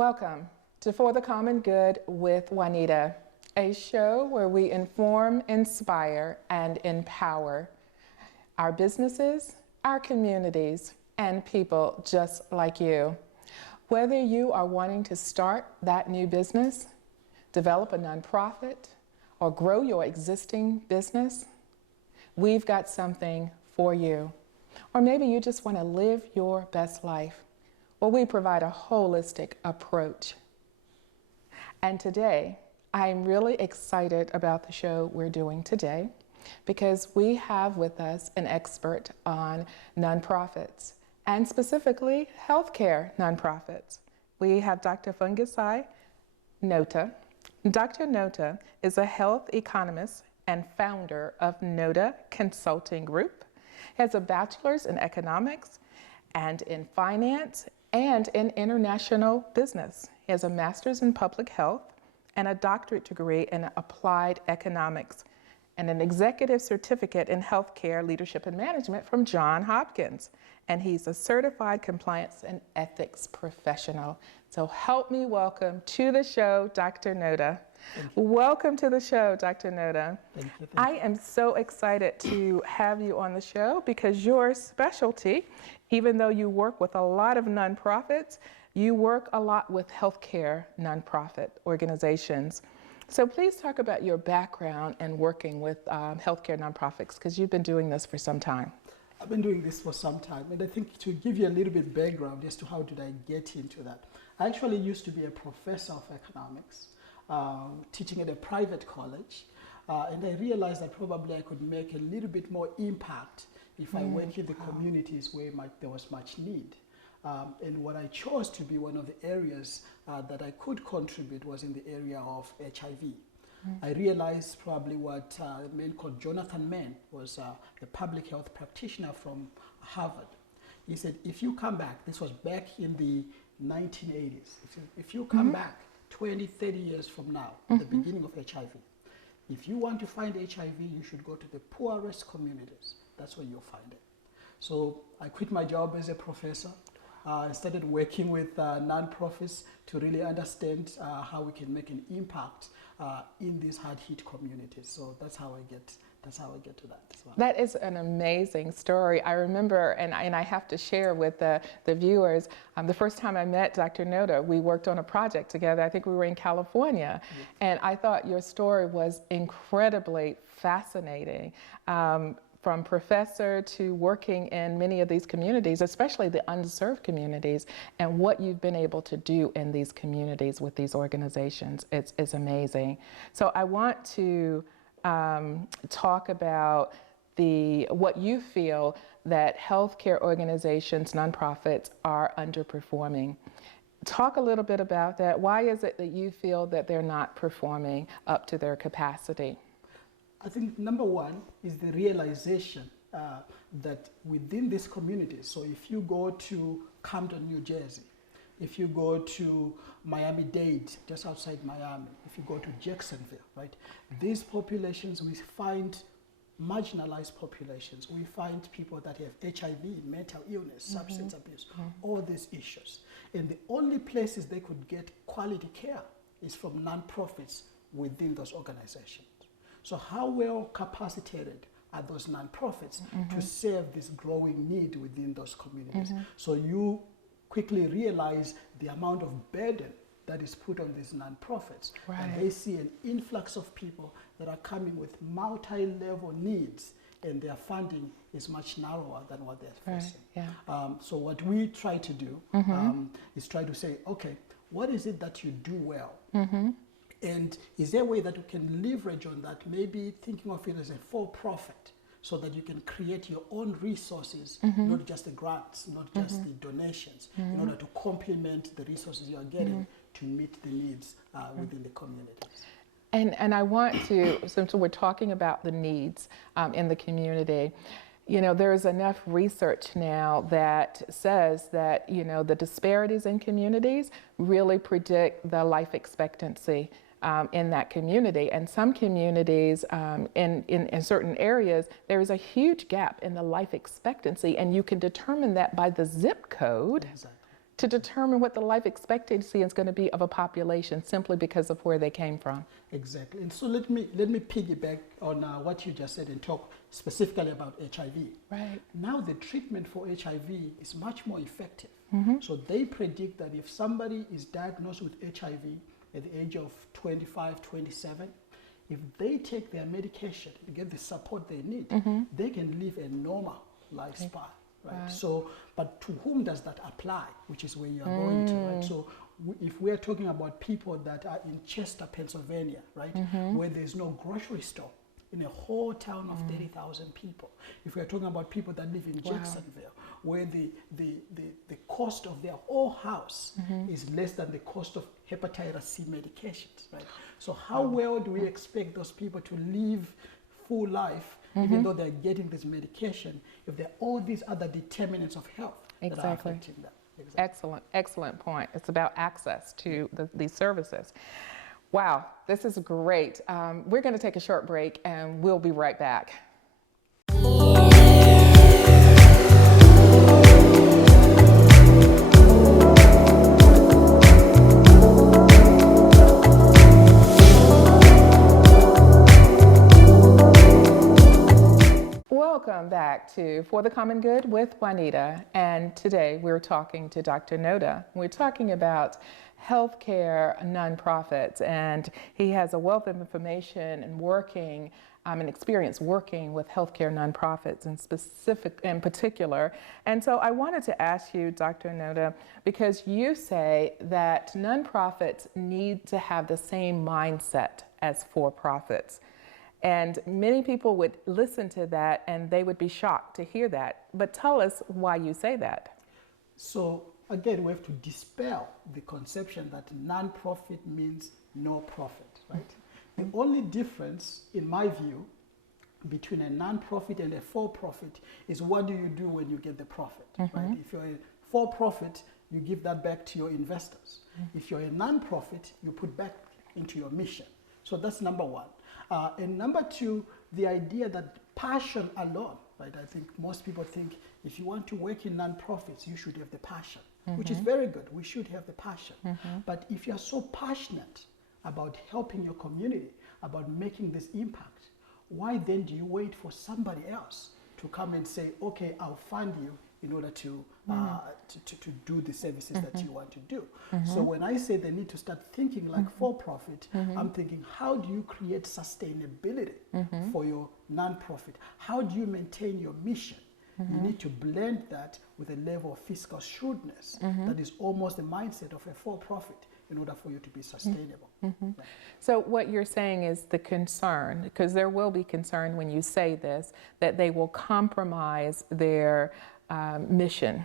Welcome to For the Common Good with Juanita, a show where we inform, inspire, and empower our businesses, our communities, and people just like you. Whether you are wanting to start that new business, develop a nonprofit, or grow your existing business, we've got something for you. Or maybe you just want to live your best life. Well, we provide a holistic approach. And today, I'm really excited about the show we're doing today because we have with us an expert on nonprofits and specifically healthcare nonprofits. We have Dr. Fungisai Nota. Dr. Nota is a health economist and founder of Nota Consulting Group. He has a bachelor's in economics and in finance and in international business. He has a master's in public health and a doctorate degree in applied economics and an executive certificate in healthcare leadership and management from Johns Hopkins. And he's a certified compliance and ethics professional. So help me welcome to the show, Dr. Nota. Welcome to the show, Dr. Nota. Thank you. I am so excited to have you on the show because your specialty, even though you work with a lot of nonprofits, you work a lot with healthcare nonprofit organizations. So please talk about your background and working with healthcare nonprofits because you've been doing this for some time. I've been doing this for some time, and I think to give you a little bit background as to how did I get into that. I actually used to be a professor of economics, teaching at a private college, and I realized that probably I could make a little bit more impact if I work in the communities where there was much need. And what I chose to be one of the areas that I could contribute was in the area of HIV. I realized probably what a man called Jonathan Mann was a public health practitioner from Harvard. He said, if you come back, this was back in the 1980s, if you come back 20, 30 years from now, the beginning of HIV, if you want to find HIV, you should go to the poorest communities. That's where you'll find it. So I quit my job as a professor. I started working with nonprofits to really understand how we can make an impact in these hard-hit communities. So that's how I get to that as well. That is an amazing story. I remember, and I have to share with the viewers, the first time I met Dr. Nota, we worked on a project together. I think we were in California. Yes. And I thought your story was incredibly fascinating. From professor to working in many of these communities, especially the unserved communities, and what you've been able to do in these communities with these organizations. It's amazing. So I want to talk about what you feel that healthcare organizations, nonprofits, are underperforming. Talk a little bit about that. Why is it that you feel that they're not performing up to their capacity? I think number one is the realization that within these communities, so if you go to Camden, New Jersey, if you go to Miami-Dade, just outside Miami, if you go to Jacksonville, right? These populations, we find marginalized populations. We find people that have HIV, mental illness, substance abuse, all these issues. And the only places they could get quality care is from nonprofits within those organizations. So how well capacitated are those nonprofits to serve this growing need within those communities? So you quickly realize the amount of burden that is put on these nonprofits. Right. And they see an influx of people that are coming with multi-level needs, and their funding is much narrower than what they're facing. Right. Yeah. So what we try to do is try to say, okay, what is it that you do well? And is there a way that you can leverage on that, maybe thinking of it as a for-profit, so that you can create your own resources, not just the grants, not just the donations, in order to complement the resources you are getting to meet the needs within the communities. And I want to, since we're talking about the needs in the community, you know, there's enough research now that says that, you know, the disparities in communities really predict the life expectancy in that community. And some communities in certain areas, there is a huge gap in the life expectancy, and you can determine that by the zip code. Exactly. to determine what the life expectancy is going to be of a population simply because of where they came from. Exactly. And so let me piggyback on what you just said and talk specifically about HIV. Right. Now the treatment for HIV is much more effective. Mm-hmm. So they predict that if somebody is diagnosed with HIV at the age of 25, 27, if they take their medication and get the support they need, Mm-hmm. they can live a normal lifespan. Right. Right. So, but to whom does that apply? Which is where you are going to, right? So, if we are talking about people that are in Chester, Pennsylvania, right, where there's no grocery store in a whole town of 30,000 people. If we are talking about people that live in Jacksonville, where the cost of their whole house is less than the cost of hepatitis C medications, right? So, how well do we expect those people to live full life, even though they're getting this medication, if there are all these other determinants of health that are affecting them? Exactly. Excellent, excellent point. It's about access to these services. Wow, this is great. We're going to take a short break and we'll be right back. Welcome back to For the Common Good with Juanita, and today we're talking to Dr. Nota. We're talking about healthcare nonprofits, and he has a wealth of information and working and experience working with healthcare nonprofits in particular. And so I wanted to ask you, Dr. Nota, because you say that nonprofits need to have the same mindset as for-profits. And many people would listen to that and they would be shocked to hear that. But tell us why you say that. So again, we have to dispel the conception that non-profit means no profit, right? The only difference, in my view, between a non-profit and a for-profit is what do you do when you get the profit, right? If you're a for-profit, you give that back to your investors. If you're a non-profit, you put back into your mission. So that's number one. And number two, the idea that passion alone, right? I think most people think if you want to work in nonprofits, you should have the passion, which is very good. We should have the passion. But if you're so passionate about helping your community, about making this impact, why then do you wait for somebody else to come and say, okay, I'll fund you in order to do the services that you want to do? So when I say they need to start thinking like for-profit, I'm thinking, how do you create sustainability for your nonprofit? How do you maintain your mission? You need to blend that with a level of fiscal shrewdness that is almost the mindset of a for-profit in order for you to be sustainable. Yeah. So what you're saying is the concern, because there will be concern when you say this, that they will compromise their mission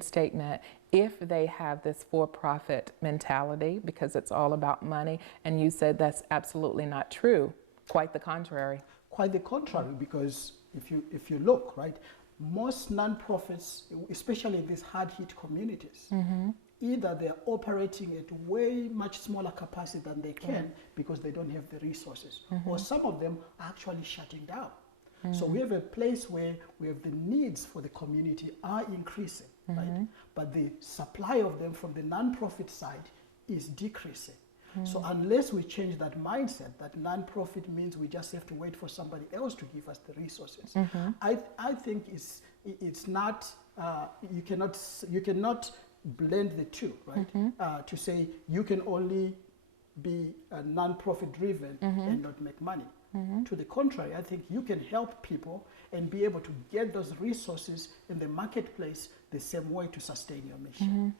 statement, if they have this for-profit mentality, because it's all about money. And you said that's absolutely not true. Quite the contrary. Quite the contrary, because if you look, right, most nonprofits, especially in these hard-hit communities, either they're operating at way much smaller capacity than they can because they don't have the resources, or some of them are actually shutting down. So we have a place where we have the needs for the community are increasing, right? But the supply of them from the nonprofit side is decreasing. So unless we change that mindset, that nonprofit means we just have to wait for somebody else to give us the resources, I think it's not, you cannot blend the two, right? To say you can only be nonprofit driven and not make money. To the contrary, I think you can help people and be able to get those resources in the marketplace the same way to sustain your mission.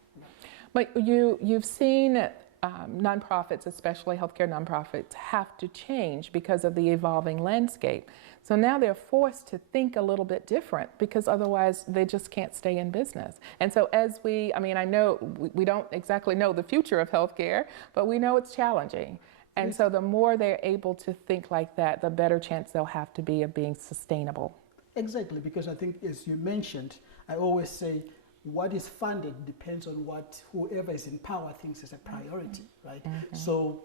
But you've seen nonprofits, especially healthcare nonprofits, have to change because of the evolving landscape. So now they're forced to think a little bit different, because otherwise they just can't stay in business. And so I know we don't exactly know the future of healthcare, but we know it's challenging. And so the more they're able to think like that, the better chance they'll have to be of being sustainable. Exactly, because I think, as you mentioned, I always say what is funded depends on what whoever is in power thinks is a priority, right? So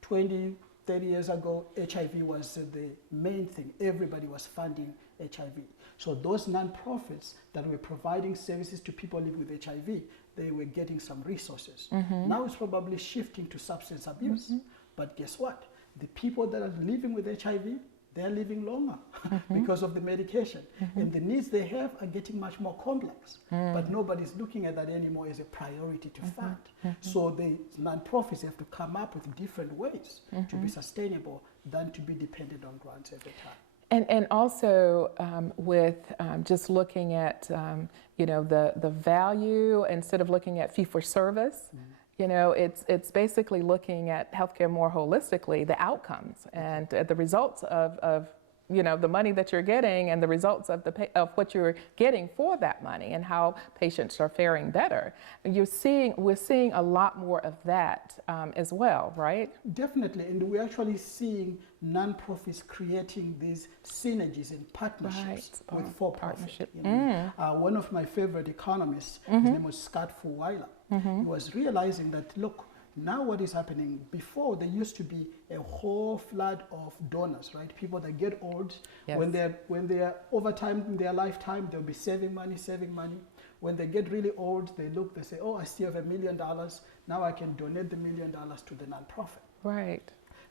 20, 30 years ago, HIV was the main thing. Everybody was funding HIV. So those nonprofits that were providing services to people living with HIV, they were getting some resources. Now it's probably shifting to substance abuse. But guess what? The people that are living with HIV, they're living longer because of the medication. And the needs they have are getting much more complex. But nobody's looking at that anymore as a priority to fund. So the non-profits have to come up with different ways to be sustainable than to be dependent on grants every time. And also with just looking at you know, the value instead of looking at fee for service. You know, it's basically looking at healthcare more holistically, the outcomes and the results of you know, the money that you're getting and the results of what you're getting for that money and how patients are faring better. We're seeing a lot more of that as well, right? Definitely, and we're actually seeing non-profits creating these synergies and partnerships with for-profit. You know? One of my favorite economists, his name was Scott Fuwila. He was realizing that, look, now what is happening, before there used to be a whole flood of donors, right? People that get old, when they're over time in their lifetime, they'll be saving money. When they get really old, they say, oh, I still have $1 million. Now I can donate the $1 million to the nonprofit. Right.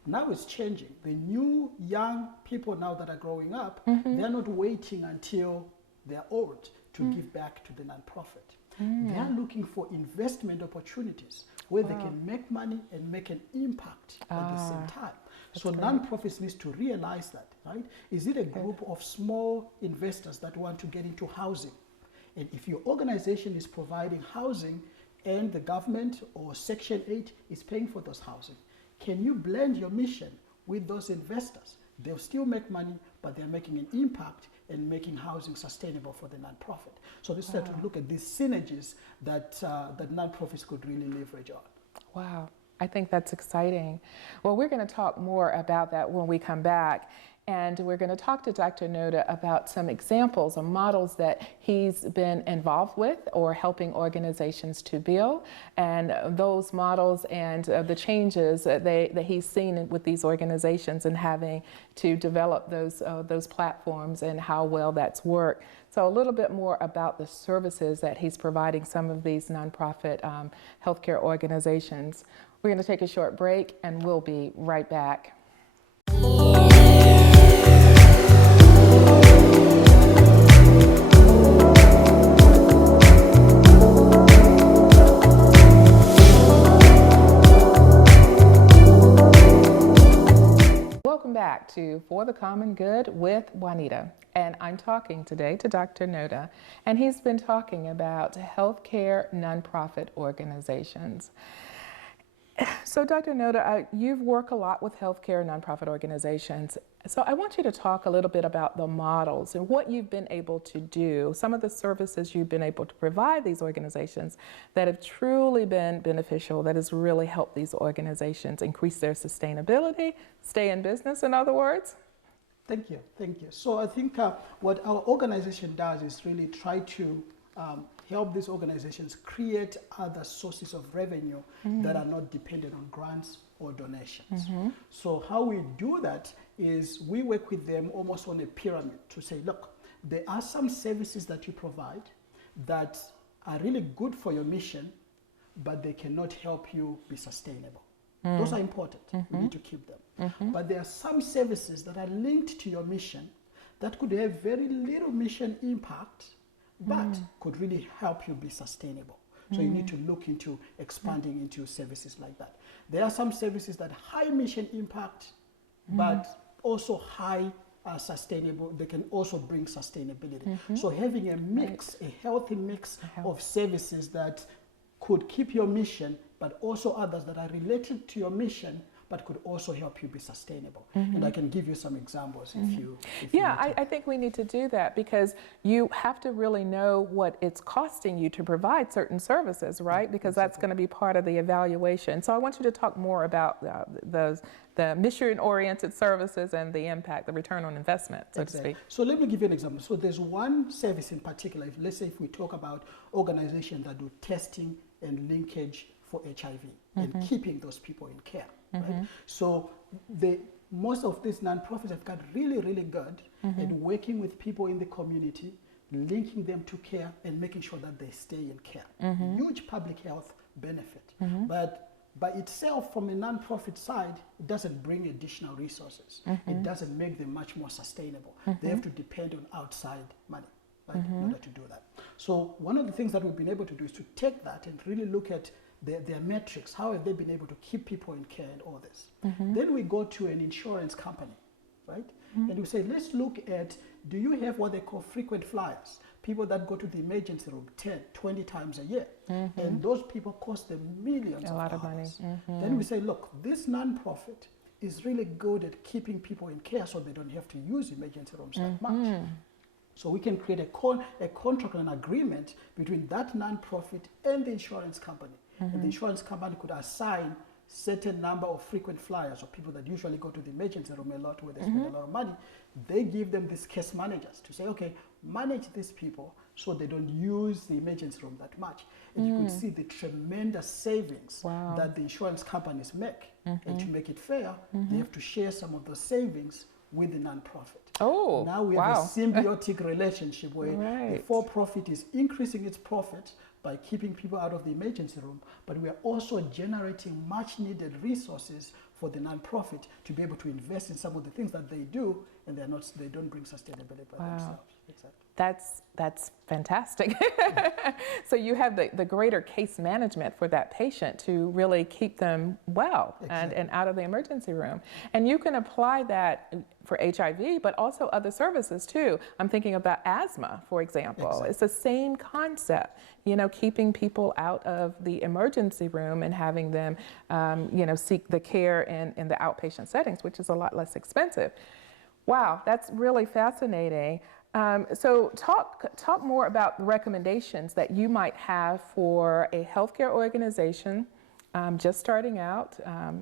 Now it's changing. The new young people now that are growing up, they're not waiting until they're old to give back to the nonprofit. They're looking for investment opportunities where they can make money and make an impact at the same time. So nonprofits need to realize that, right? Is it a group of small investors that want to get into housing? And if your organization is providing housing and the government or Section 8 is paying for those housing, can you blend your mission with those investors? They'll still make money, but they're making an impact and making housing sustainable for the nonprofit. So this is to look at these synergies that nonprofits could really leverage on. Wow, I think that's exciting. Well, we're going to talk more about that when we come back. And we're going to talk to Dr. Nota about some examples or models that he's been involved with or helping organizations to build, and those models and the changes that he's seen with these organizations and having to develop those platforms and how well that's worked. So a little bit more about the services that he's providing some of these nonprofit healthcare organizations. We're going to take a short break and we'll be right back. Welcome back to For the Common Good with Juanita, and I'm talking today to Dr. Nota, and he's been talking about healthcare nonprofit organizations. So Dr. Nota, you've worked a lot with healthcare nonprofit organizations. So I want you to talk a little bit about the models and what you've been able to do, some of the services you've been able to provide these organizations that have truly been beneficial, that has really helped these organizations increase their sustainability, stay in business, in other words. Thank you. So I think what our organization does is really try to help these organizations create other sources of revenue that are not dependent on grants or donations. So how we do that is we work with them almost on a pyramid to say, look, there are some services that you provide that are really good for your mission, but they cannot help you be sustainable. Those are important. We need to keep them. But there are some services that are linked to your mission that could have very little mission impact, but could really help you be sustainable. So you need to look into expanding into services like that. There are some services that high mission impact, but also high sustainable. They can also bring sustainability. So having a mix, a healthy mix of services that could keep your mission, but also others that are related to your mission, but could also help you be sustainable. And I can give you some examples if you I think we need to do that, because you have to really know what it's costing you to provide certain services, right? Because that's going to be part of the evaluation. So I want you to talk more about the mission-oriented services and the impact, the return on investment, so to speak. So let me give you an example. So there's one service in particular, let's say if we talk about organizations that do testing and linkage for HIV and keeping those people in care. Right? So most of these nonprofits have got really, really good at working with people in the community linking them to care and making sure that they stay in care. Huge public health benefit. But by itself, from a nonprofit side, it doesn't bring additional resources. It doesn't make them much more sustainable. They have to depend on outside money, right, in order to do that. So one of the things that we've been able to do is to take that and really look at their metrics. How have they been able to keep people in care and all this? Then we go to an insurance company, right? And we say, let's look at, do you have what they call frequent flyers? People that go to the emergency room 10, 20 times a year. And those people cost them millions of dollars. A lot of money. Then we say, look, this nonprofit is really good at keeping people in care so they don't have to use emergency rooms that much. So we can create a contract and an agreement between that nonprofit and the insurance company. And the insurance company could assign certain number of frequent flyers, or people that usually go to the emergency room a lot, where they spend a lot of money. They give them these case managers to say, okay, manage these people so they don't use the emergency room that much. And you could see the tremendous savings that the insurance companies make. And to make it fair, they have to share some of those savings with the nonprofit. Oh, now we have a symbiotic relationship where the for-profit is increasing its profit by keeping people out of the emergency room, but we are also generating much needed resources for the nonprofit to be able to invest in some of the things that they do, and they don't bring sustainability by themselves. Exactly. That's fantastic. So you have the greater case management for that patient to really keep them well and out of the emergency room. And you can apply that for HIV, but also other services too. I'm thinking about asthma, for example. It's the same concept, you know, keeping people out of the emergency room and having them, you know, seek the care in the outpatient settings, which is a lot less expensive. Wow, that's really fascinating. So talk more about the recommendations that you might have for a healthcare organization just starting out.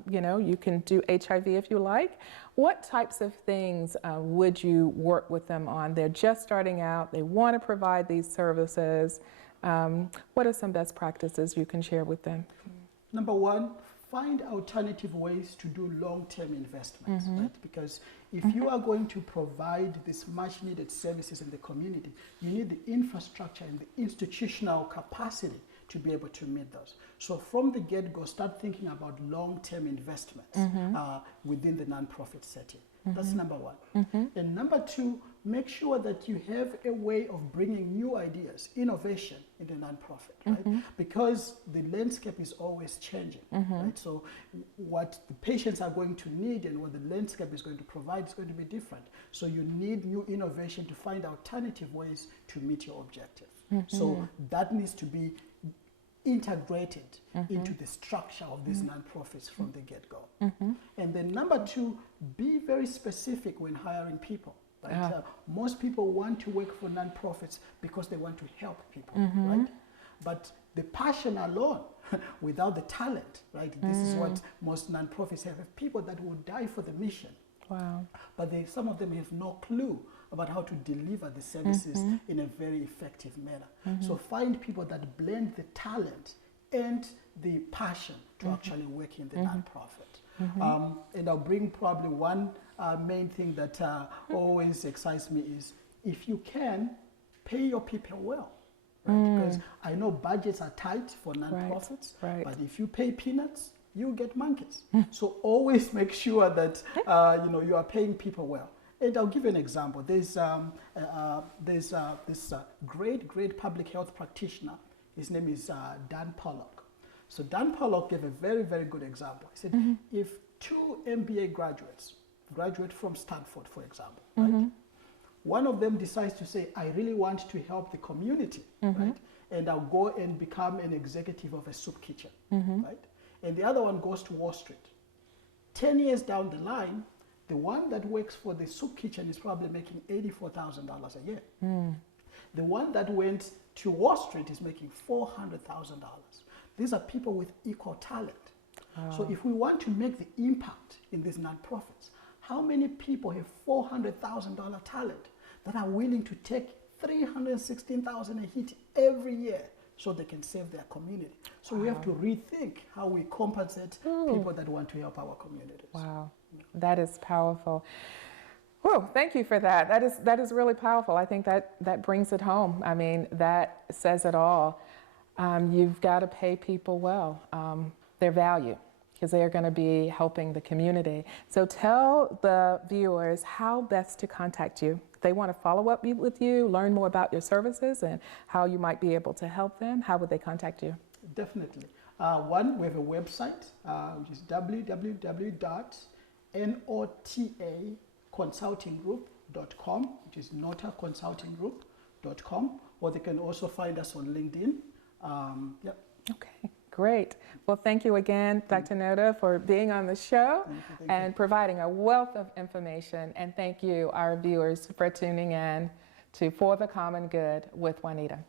You know, you can do HIV if you like. What types of things would you work with them on? They're just starting out. They want to provide these services. What are some best practices you can share with them? Number one, find alternative ways to do long-term investments, right? Because if you are going to provide these much needed services in the community, you need the infrastructure and the institutional capacity to be able to meet those. So from the get-go, start thinking about long-term investments within the nonprofit setting. That's number one. And number two, make sure that you have a way of bringing new ideas, innovation in the nonprofit, right? Because the landscape is always changing, right? So what the patients are going to need and what the landscape is going to provide is going to be different. So you need new innovation to find alternative ways to meet your objective. So that needs to be integrated into the structure of these nonprofits from the get-go. And then number two, be very specific when hiring people. Right? Most people want to work for nonprofits because they want to help people, right? But the passion alone, without the talent, right? This is what most nonprofits have people that will die for the mission. But some of them have no clue about how to deliver the services in a very effective manner. So find people that blend the talent and the passion to actually work in the nonprofit. And I'll bring probably one main thing that always excites me is, if you can, pay your people well. Right? Because I know budgets are tight for nonprofits, but if you pay peanuts, you get monkeys. So always make sure that you know, you are paying people well. And I'll give you an example. There's this great public health practitioner. His name is Dan Pollock. So Dan Pollock gave a very, very good example. He said, if two MBA graduates graduate from Stanford, for example, right? One of them decides to say, I really want to help the community, right? And I'll go and become an executive of a soup kitchen, right? And the other one goes to Wall Street. 10 years down the line, the one that works for the soup kitchen is probably making $84,000 a year. The one that went to Wall Street is making $400,000. These are people with equal talent. So if we want to make the impact in these nonprofits, how many people have $400,000 talent that are willing to take $316,000 a hit every year so they can save their community? So we have to rethink how we compensate people that want to help our communities. Wow, that is powerful. Whoa, thank you for that. That is really powerful. I think that brings it home. I mean, that says it all. You've got to pay people well, their value, because they are going to be helping the community. So tell the viewers how best to contact you. If they want to follow up with you, learn more about your services and how you might be able to help them, how would they contact you? Definitely. One, we have a website, which is www.notaconsultinggroup.com, which is notaconsultinggroup.com, or they can also find us on LinkedIn. Yep. Okay, great. Well, thank you again, Dr. Nota, for being on the show and providing a wealth of information. And thank you, our viewers, for tuning in to For the Common Good with Juanita.